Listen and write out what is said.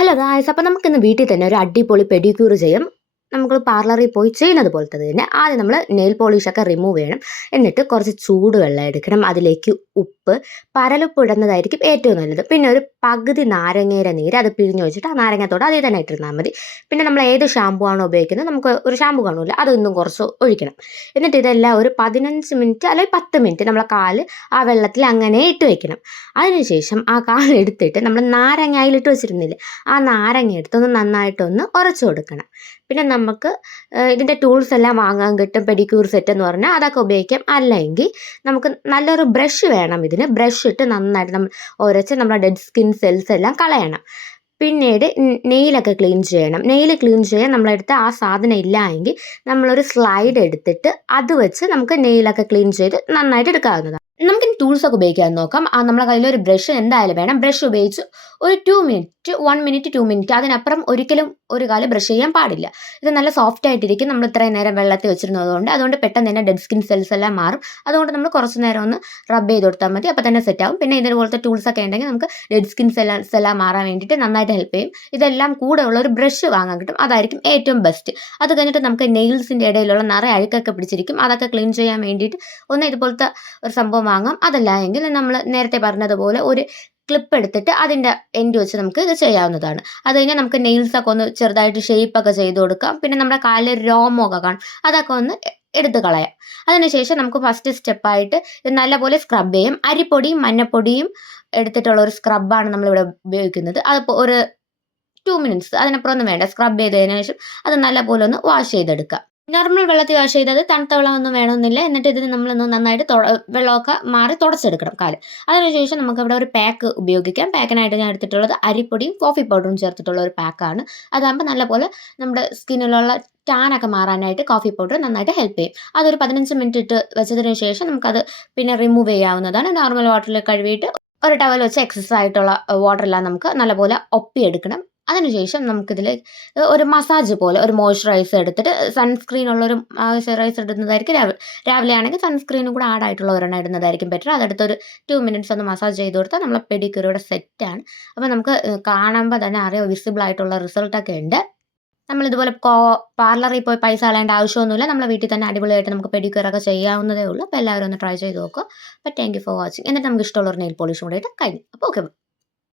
Hello guys അപ്പോൾ നമുക്കിന്ന് വീട്ടിൽ തന്നെ ഒരു അടിപൊളി പെഡിക്യൂർ ചെയ്യും. നമുക്ക് പാർലറിൽ പോയി ചെയ്യുന്നത് പോലത്തെ തന്നെ ആദ്യം നമ്മൾ നെയിൽ പോളിഷൊക്കെ റിമൂവ് ചെയ്യണം. എന്നിട്ട് കുറച്ച് ചൂടുവെള്ളം എടുക്കണം. അതിലേക്ക് ഉപ്പ് പരലുപ്പ് ഇടുന്നതായിരിക്കും ഏറ്റവും നല്ലത്. പിന്നെ ഒരു പകുതി നാരങ്ങയുടെ നീര് അത് പിഴിഞ്ഞ് വെച്ചിട്ട് ആ നാരങ്ങത്തോട് അതിൽ തന്നെ ഇട്ടിരുന്നാൽ മതി. പിന്നെ നമ്മൾ ഏത് ഷാമ്പു ആണോ ഉപയോഗിക്കുന്നത്? നമുക്ക് ഒരു ഷാമ്പു കാണുമല്ലോ അതൊന്നും കുറച്ച് ഒഴിക്കണം. എന്നിട്ട് ഇതെല്ലാം ഒരു പതിനഞ്ച് മിനിറ്റ് അല്ലെങ്കിൽ പത്ത് മിനിറ്റ് നമ്മളെ കാൽ ആ വെള്ളത്തിൽ അങ്ങനെ ഇട്ട് വയ്ക്കണം അതിനുശേഷം ആ കാൽ എടുത്തിട്ട് നമ്മൾ നാരങ്ങ അതിലിട്ട് വെച്ചിരുന്നില്ലേ ആ നാരങ്ങ എടുത്തൊന്ന് നന്നായിട്ടൊന്ന് ഉറച്ചു കൊടുക്കണം. പിന്നെ നമുക്ക് ഇതിന്റെ ടൂൾസ് എല്ലാം വാങ്ങാൻ കിട്ടും പെഡിക്യൂർ സെറ്റ് എന്ന് പറഞ്ഞാൽ അതൊക്കെ ഉപയോഗിക്കാം. അല്ലെങ്കിൽ നമുക്ക് നല്ലൊരു ബ്രഷ് വേണം ഇതിന് ബ്രഷ് ഇട്ട് നന്നായിട്ട് നമ്മൾ ഉരച്ച് നമ്മുടെ ഡെഡ് സ്കിൻ സെൽസ് എല്ലാം കളയണം. പിന്നീട് നെയിലൊക്കെ ക്ലീൻ ചെയ്യണം. നെയിൽ ക്ലീൻ ചെയ്യാൻ നമ്മളെടുത്ത് ആ സാധനം ഇല്ല എങ്കിൽ നമ്മളൊരു സ്ലൈഡ് എടുത്തിട്ട് അത് വെച്ച് നമുക്ക് നെയിലൊക്കെ ക്ലീൻ ചെയ്ത് നന്നായിട്ട് എടുക്കാവുന്നതാണ്. നമുക്ക് ടൂൾസ് ഒക്കെ ഉപയോഗിക്കാൻ നോക്കാം. ആ നമ്മുടെ കയ്യിൽ ഒരു ബ്രഷ് എന്തായാലും വേണം. ബ്രഷ് ഉപയോഗിച്ച് ഒരു two minute one minute two minute അതിനപ്പുറം ഒരിക്കലും ഒരു കാലം ബ്രഷ് ചെയ്യാൻ പാടില്ല. ഇത് നല്ല സോഫ്റ്റ് ആയിട്ടിരിക്കും. നമ്മൾ ഇത്രയും നേരം വെള്ളത്തിൽ വെച്ചിരുന്നതുകൊണ്ട് അതുകൊണ്ട് പെട്ടെന്ന് തന്നെ ഡെഡ് സ്കിൻ സെൽസ് എല്ലാം മാറും. അതുകൊണ്ട് നമ്മൾ കുറച്ച് നേരം ഒന്ന് റബ്ബ് ചെയ്ത് കൊടുത്താൽ മതി. അപ്പോൾ തന്നെ സെറ്റ് ആവും. പിന്നെ ഇതുപോലത്തെ ടൂൾസ് ഒക്കെ ഉണ്ടെങ്കിൽ നമുക്ക് ഡെഡ് സ്കിൻ സെൽസ് എല്ലാം മാറാൻ വേണ്ടിയിട്ട് നന്നായിട്ട് ഹെൽപ്പ് ചെയ്യും. ഇതെല്ലാം കൂടെ ഉള്ള ഒരു ബ്രഷ് വാങ്ങാൻ കിട്ടും. അതായിരിക്കും ഏറ്റവും ബെസ്റ്റ് അത് കഴിഞ്ഞിട്ട് നമുക്ക് നെയിൽസിന്റെ ഇടയിലുള്ള നിറയെ അഴുക്കൊക്കെ പിടിച്ചിരിക്കും. അതൊക്കെ ക്ലീൻ ചെയ്യാൻ വേണ്ടിയിട്ട് ഒന്ന് ഇതുപോലത്തെ ഒരു സംഭവം വാങ്ങാം. അതല്ല എങ്കിൽ നമ്മൾ നേരത്തെ പറഞ്ഞതുപോലെ ഒരു ക്ലിപ്പ് എടുത്തിട്ട് അതിന്റെ എൻഡ് വെച്ച് നമുക്ക് ഇത് ചെയ്യാവുന്നതാണ്. അത് കഴിഞ്ഞാൽ നമുക്ക് നെയിൽസൊക്കെ ഒന്ന് ചെറുതായിട്ട് ഷേപ്പ് ഒക്കെ ചെയ്ത് കൊടുക്കാം. പിന്നെ നമ്മുടെ കാലിൽ രോമമൊക്കെ കാണും. അതൊക്കെ ഒന്ന് എടുത്ത് കളയാം. അതിനുശേഷം നമുക്ക് ഫസ്റ്റ് സ്റ്റെപ്പായിട്ട് ഇത് നല്ലപോലെ സ്ക്രബ് ചെയ്യും. അരിപ്പൊടിയും മഞ്ഞപ്പൊടിയും എടുത്തിട്ടുള്ള ഒരു സ്ക്രബാണ് നമ്മളിവിടെ ഉപയോഗിക്കുന്നത്. അതിപ്പോൾ ഒരു ടു മിനിറ്റ്സ് അതിനപ്പുറം ഒന്നും വേണ്ട. സ്ക്രബ് ചെയ്തതിനു ശേഷം അത് നല്ലപോലെ ഒന്ന് വാഷ് ചെയ്തെടുക്കുക നോർമൽ വെള്ളത്തിൽ വാഷ് ചെയ്തത് തണുത്ത വെള്ളമൊന്നും വേണമെന്നില്ല. എന്നിട്ട് ഇതിന് നമ്മളൊന്ന് നന്നായിട്ട് വെള്ളമൊക്കെ മാറി തുടച്ചെടുക്കണം കാൽ. അതിനുശേഷം നമുക്ക് ഇവിടെ ഒരു പാക്ക് ഉപയോഗിക്കാം. പാക്കിനായിട്ട് ഞാൻ എടുത്തിട്ടുള്ളത് അരിപ്പൊടിയും കോഫി പൗഡറും ചേർത്തിട്ടുള്ള ഒരു പാക്കാണ് അതാകുമ്പോൾ നല്ലപോലെ നമ്മുടെ സ്കിന്നിലുള്ള ടാനൊക്കെ മാറാനായിട്ട് കോഫി പൗഡർ നന്നായിട്ട് ഹെൽപ്പ് ചെയ്യും. അതൊരു പതിനഞ്ച് മിനിറ്റ് ഇട്ട് വെച്ചതിന് ശേഷം നമുക്കത് പിന്നെ റിമൂവ് ചെയ്യാവുന്നതാണ്. നോർമൽ വാട്ടറിൽ കഴുകിയിട്ട് ഒരു ടവൽ വെച്ച് എക്സസ് ആയിട്ടുള്ള വാട്ടറെല്ലാം നമുക്ക് നല്ലപോലെ ഒപ്പിയെടുക്കണം. അതിനുശേഷം നമുക്കിതിൽ ഒരു മസാജ് പോലെ ഒരു മോയ്സ്ചറൈസർ എടുത്തിട്ട് സൺസ്ക്രീൻ ഉള്ളൊരു മോയ്സ്ചറൈസർ ഇടുന്നതായിരിക്കും. രാവിലെ രാവിലെ ആണെങ്കിൽ സൺസ്ക്രീനും കൂടെ ആഡ് ആയിട്ടുള്ള ഒരെണ്ണം ഇടുന്നതായിരിക്കും ബെറ്റർ അതെടുത്ത് ഒരു ടു മിനിറ്റ്സ് ഒന്ന് മസാജ് ചെയ്ത് കൊടുത്താൽ നമ്മളെ പെഡിക്യൂറിയുടെ സെറ്റാണ് അപ്പോൾ നമുക്ക് കാണുമ്പോൾ തന്നെ അറിയാം വിസിബിൾ ആയിട്ടുള്ള റിസൾട്ടൊക്കെ ഉണ്ട്. നമ്മളിതുപോലെ കോ പാർലറിൽ പോയി പൈസ കളയേണ്ട ആവശ്യമൊന്നുമില്ല. നമ്മളെ വീട്ടിൽ തന്നെ അടിപൊളിയായിട്ട് നമുക്ക് പെഡിക്യൂറൊക്കെ ചെയ്യാവുന്നതേ ഉള്ളൂ. അപ്പോൾ എല്ലാവരും ഒന്ന് ട്രൈ ചെയ്ത് നോക്കുക. അപ്പോൾ താങ്ക് യു ഫോർ വാച്ചിങ് എന്നിട്ട് നമുക്ക് ഇഷ്ടമുള്ള നെയിൽ പോളിഷ് കൂടിയിട്ട് കഴിഞ്ഞു. അപ്പോൾ ഓക്കെ